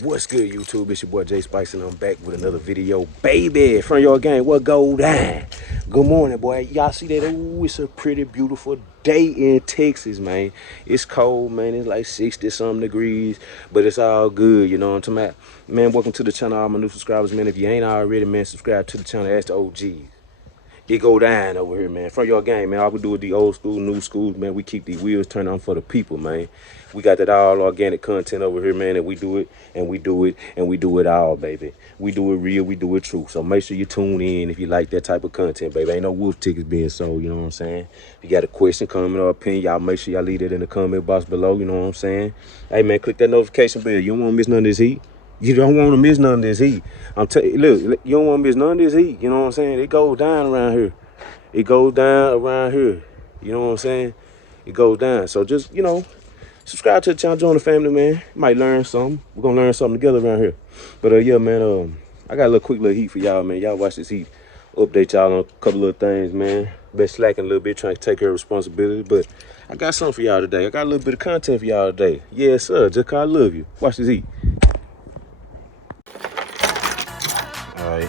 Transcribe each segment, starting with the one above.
What's good, YouTube? It's your boy Jay Spice, and I'm back with another video, baby. Front yard game, what go down? Good morning, boy. Y'all see that? Ooh, it's a pretty beautiful day in Texas, man. It's cold, man. It's like 60-something degrees, but it's all good. You know what I'm talking about? Man, welcome to the channel, all my new subscribers, man. If you ain't already, man, subscribe to the channel. Ask the OGs. It go down over here, man. Front yard game, man. All we do with the old school, new school, man. We keep the wheels turned on for the people, man. We got that all organic content over here, man, and we do it, and we do it, and we do it all, baby. We do it real, we do it true. So make sure you tune in if you like that type of content, baby. Ain't no wolf tickets being sold, you know what I'm saying? If you got a question, comment, or opinion, y'all make sure y'all leave it in the comment box below, you know what I'm saying? Hey, man, click that notification bell. You don't want to miss none of this heat. You don't want to miss none of this heat. I'm telling you, look, you don't want to miss none of this heat. You know what I'm saying? It goes down around here. It goes down around here. You know what I'm saying? It goes down. So just, you know, subscribe to the channel, join the family, man. You might learn something. We're going to learn something together around here. But, yeah, man, I got a little quick little heat for y'all, man. Y'all watch this heat. Update y'all on a couple little things, man. Been slacking a little bit, trying to take care of responsibility. But I got something for y'all today. I got a little bit of content for y'all today. Yes, sir. Just 'cause I love you. Watch this heat. Alright,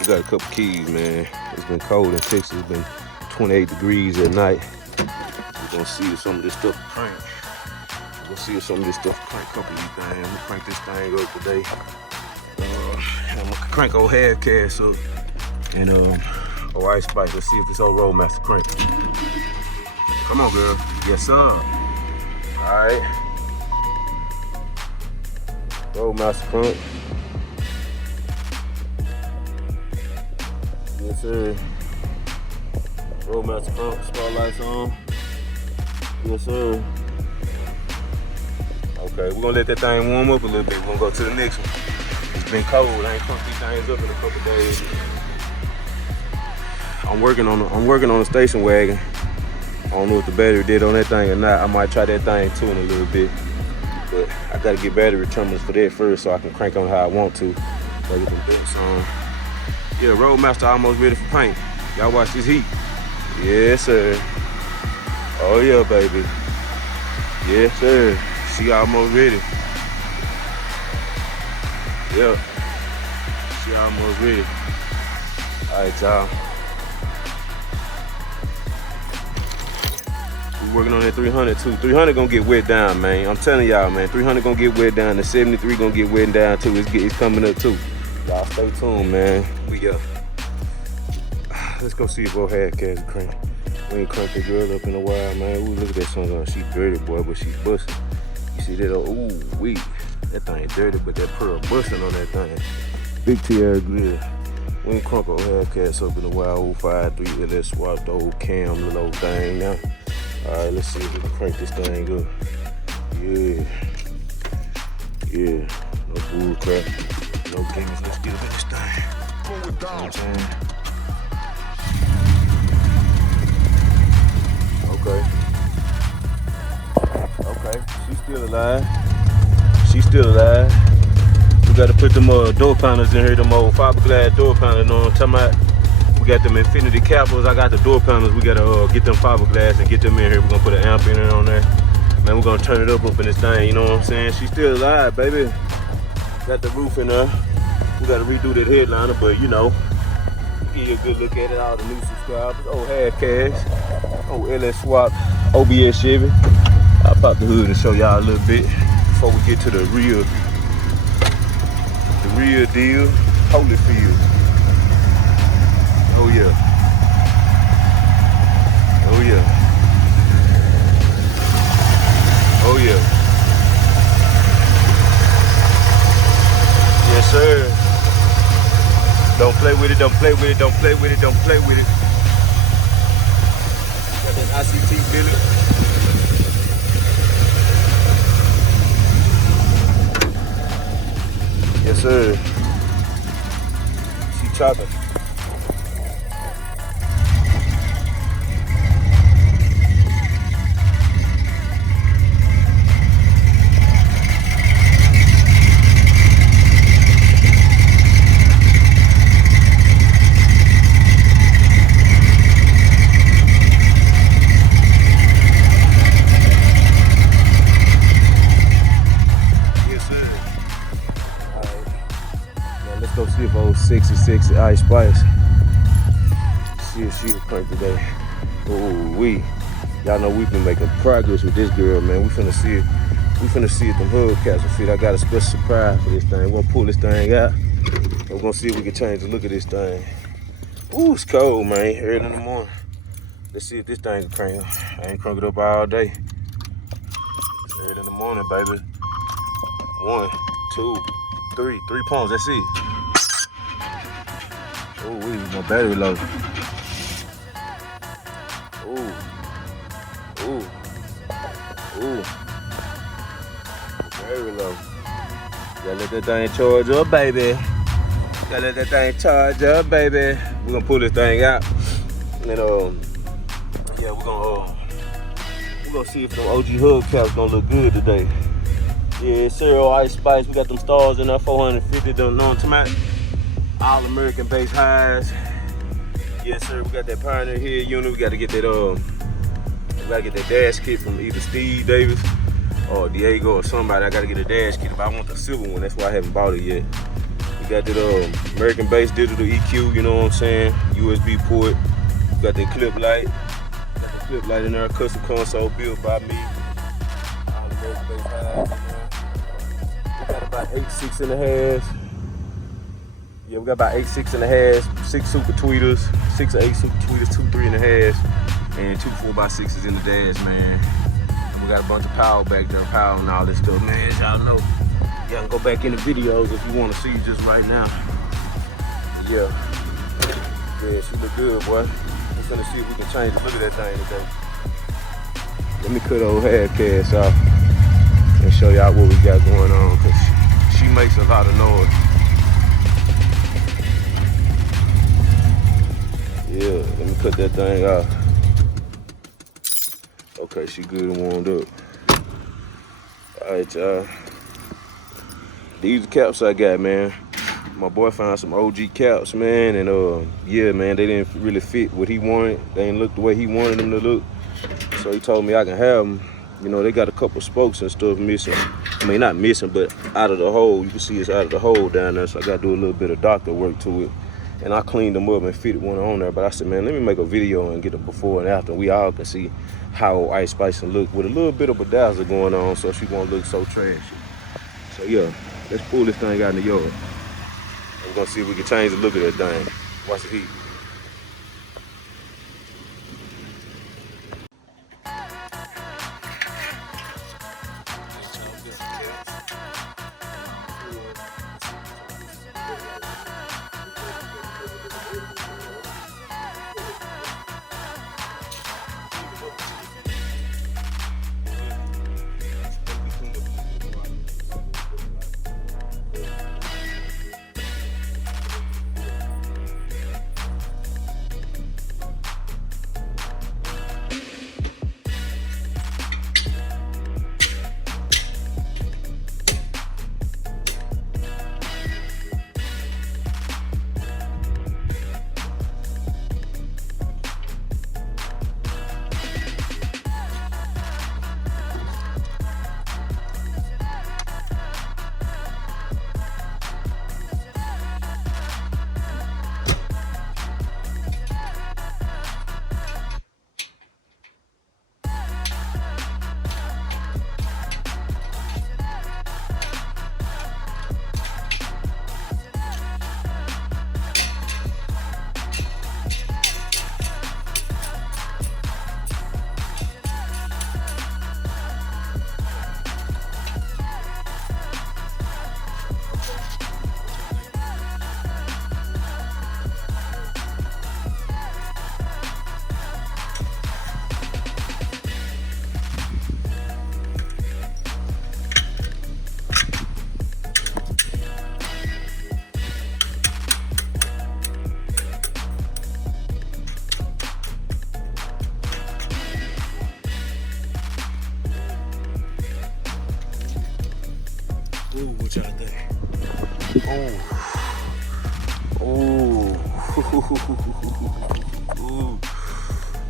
we got a couple keys, man. It's been cold in Texas. It's been 28 degrees at night. We're gonna see if some of this stuff crank. We're gonna see if some of this stuff crank up in these things. I'm gonna crank this thing up today. I'm gonna crank old Hubcaps up and old Ice Spice. Let's see if this old Roadmaster crank. Come on, girl. Yes, sir. Alright. Roadmaster crank. Yes, sir. Roadmaster front, spotlights on. Yes, sir. Okay, we're gonna let that thing warm up a little bit. We're gonna go to the next one. It's been cold. I ain't cranked these things up in a couple days. I'm working on a station wagon. I don't know if the battery did on that thing or not. I might try that thing too in a little bit. But I gotta get battery terminals for that first so I can crank on how I want to. So I get them bits on. Yeah, Roadmaster almost ready for paint. Y'all watch this heat. Yes, sir. Oh, yeah, baby. Yes, sir. She almost ready. Yep. She almost ready. All right, y'all. We working on that 300 too. 300 gonna get wet down, man. I'm telling y'all, man. 300 gonna get wet down. The 73 gonna get wet down too. It's coming up too. Y'all stay tuned, man. We up. Let's go see if old Hubcaps crank. We ain't cranked the girl up in a while, man. Ooh, look at that song. She dirty, boy, but she's busting. You see that? Ooh, wee. That thing dirty, but that pearl busting on that thing. Big TR grill. We ain't cranked old Hubcaps up in a while. Old 5.3 LS swap, the old cam, little old thing now. All right, let's see if we can crank this thing up. Yeah. Yeah. No bull crap. No gimmicks. Let's get up in this thing. Pull it down. You know what I'm saying? Okay, she's still alive. She's still alive. We got to put them door panels in here, them old fiberglass door panels. You know what I'm talking about? We got them infinity capitals. I got the door panels. We got to get them fiberglass and get them in here. We're going to put an amp in there on there. Man, we're going to turn it up in this thing. You know what I'm saying? She's still alive, baby. Got the roof in there. We got to redo that headliner, but you know, give you a good look at it. All the new subscribers. Old Hubcaps. Old LS swap. OBS Chevy. I'll pop the hood and show y'all a little bit before we get to the real deal. Holyfield. Oh yeah. Oh yeah. Oh yeah. Yes, sir. Don't play with it, don't play with it, don't play with it, don't play with it. Got that ICT Billy. Yes, sir. She chopping. Yes, sir. Let's go see if old 60 Ice Spice. See if she'll crank today. Ooh, y'all know we've been making progress with this girl, man. We finna see if them hubcaps will fit. I got a special surprise for this thing. We're gonna pull this thing out. We're gonna see if we can change the look of this thing. Ooh, it's cold, man. Early in the morning. Let's see if this thing can crank. I ain't crank it up all day. It's early in the morning, baby. 1, 2, 3 pumps. That's it. Ooh, my battery low. Ooh. Very low. Gotta let that thing charge up, baby. We're gonna pull this thing out. And yeah, we're gonna see if them OG hubcaps gonna look good today. Yeah, cereal Ice Spice. We got them stars in there, 450. Don't know them all American base highs. Yes, sir. We got that Pioneer head unit. We gotta get that dash kit from either Steve Davis or Diego or somebody. I gotta get a dash kit. If I want the silver one, that's why I haven't bought it yet. We got that American base digital EQ, you know what I'm saying? USB port. We got that clip light. Got the clip light in there, custom console built by me. All American base highs in there. We got about 8 6.5. Yeah, we got about 8 6.5, 6 super tweeters, 6 or 8 super tweeters, 2 3.5, and 2 4x6s in the dash, man. And we got a bunch of power back there, power and all this stuff, man. As y'all know, y'all can go back in the videos if you want to see just right now. Yeah, she look good, boy. We're gonna see if we can change the look of that thing today. Let me cut old Hubcaps off and show y'all what we got going on, cause she makes a lot of noise. Yeah, let me cut that thing off. Okay, she good and warmed up. All right, y'all. These caps I got, man. My boy found some OG caps, man, and yeah, man, they didn't really fit what he wanted. They didn't look the way he wanted them to look. So he told me I can have them. You know, they got a couple spokes and stuff missing. I mean, not missing, but out of the hole. You can see it's out of the hole down there, so I got to do a little bit of doctor work to it. And I cleaned them up and fitted one on there. But I said, man, let me make a video and get a before and after. We all can see how Ice Spice can look with a little bit of bedazzle going on, so she won't look so trashy. So yeah, let's pull this thing out in the yard. We're gonna see if we can change the look of that thing. Watch the heat. Ooh, what y'all think?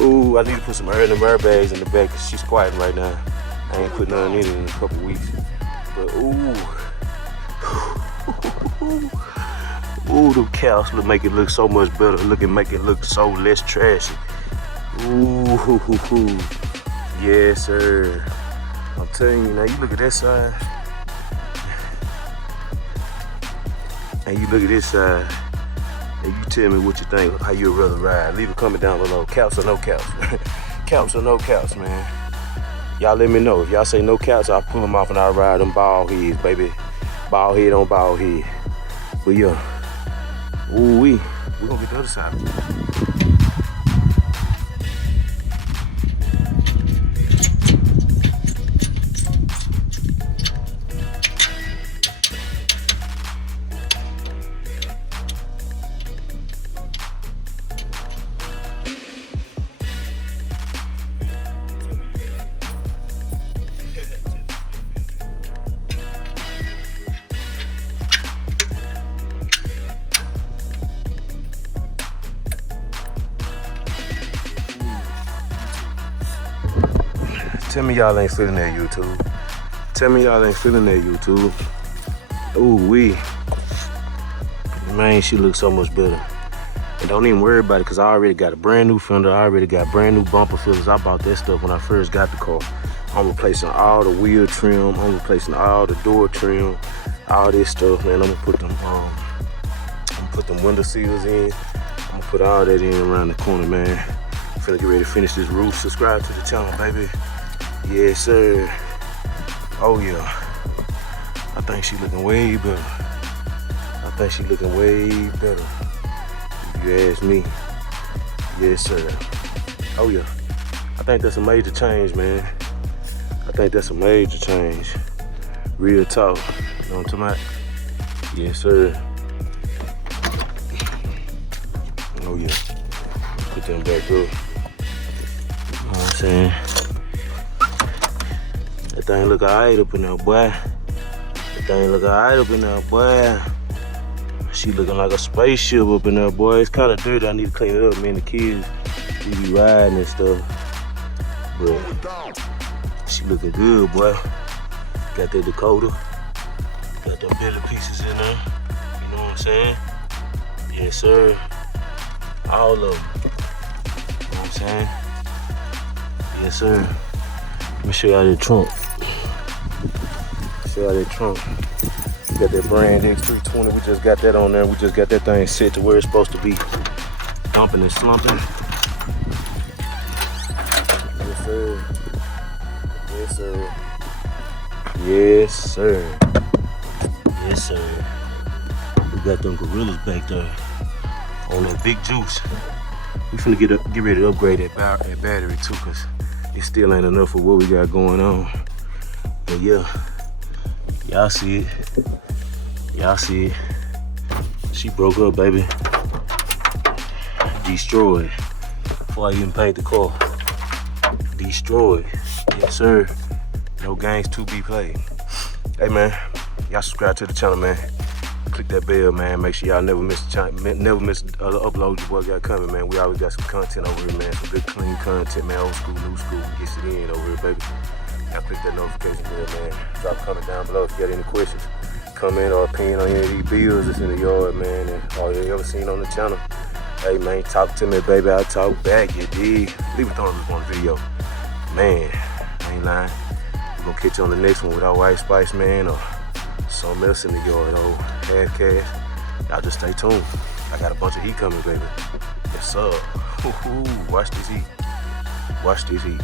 Ooh, I need to put some air in the airbags in the back because she's quieting right now. I ain't put none in it in a couple weeks. But Ooh, the cows look make it look so much better. Make it look so less trashy. Ooh, hoo, hoo, hoo. Yes, sir. I'm telling you now. You look at that side, and you look at this side, and you tell me what you think. How you'd rather ride? Leave a comment down below. Caps or no caps? Caps or no caps, man. Y'all let me know. If y'all say no caps, I'll pull them off and I'll ride them bald heads, baby. Bald head on bald head. But yeah. Ooh wee. We're gonna get the other side. Tell me y'all ain't feeling that, YouTube. Tell me y'all ain't feeling that, YouTube. Ooh wee. Man, she looks so much better. And don't even worry about it, because I already got a brand new fender. I already got brand new bumper fillers. I bought that stuff when I first got the car. I'm replacing all the wheel trim. I'm replacing all the door trim. All this stuff, man. I'm gonna put them window seals in. I'm gonna put all that in around the corner, man. I'm finna get ready to finish this roof. Subscribe to the channel, baby. Yes, sir. Oh, yeah. I think she looking way better. I think she looking way better. If you ask me. Yes, sir. Oh, yeah. I think that's a major change, man. I think that's a major change. Real talk. You know what I'm talking about? Yes, sir. Oh, yeah. Put them back up. You know what I'm saying? That thing look alright up in there, boy. That thing look alright up in there, boy. She looking like a spaceship up in there, boy. It's kind of dirty. I need to clean it up, man. The kids, we be riding and stuff. But she looking good, boy. Got that Dakota. Got them belly pieces in there. You know what I'm saying? Yes, sir. All of them. You know what I'm saying? Yes, sir. Let me show y'all the trunk. Show y'all that trunk. We got that brand X320. We just got that on there. We just got that thing set to where it's supposed to be. Dumping and slumping. Yes, sir. Yes, sir. Yes, sir. Yes, sir. We got them gorillas back there on that big juice. We finna get ready to upgrade that battery too, cause it still ain't enough for what we got going on. But yeah, y'all see it. Y'all see it. She broke up, baby. Destroyed. Before I even paint the car. Destroyed. Yes, sir. No games to be played. Hey, man. Y'all subscribe to the channel, man. Click that bell, man. Make sure y'all never miss the upload your boy got coming, man. We always got some content over here, man. Some good, clean content, man. Old school, new school. Gets it in over here, baby. Y'all click that notification bell, man. Drop a comment down below if you got any questions. Comment or opinion on any of these bills that's in the yard, man, and all you ever seen on the channel. Hey, man, talk to me, baby. I'll talk back, you dig? Leave a thumbs up on the video. Man, I ain't lying. We're gonna catch you on the next one with our White Spice, man, or something else in the yard, old half cash. Y'all just stay tuned. I got a bunch of heat coming, baby. Yes, sir. Watch this heat. Watch this heat.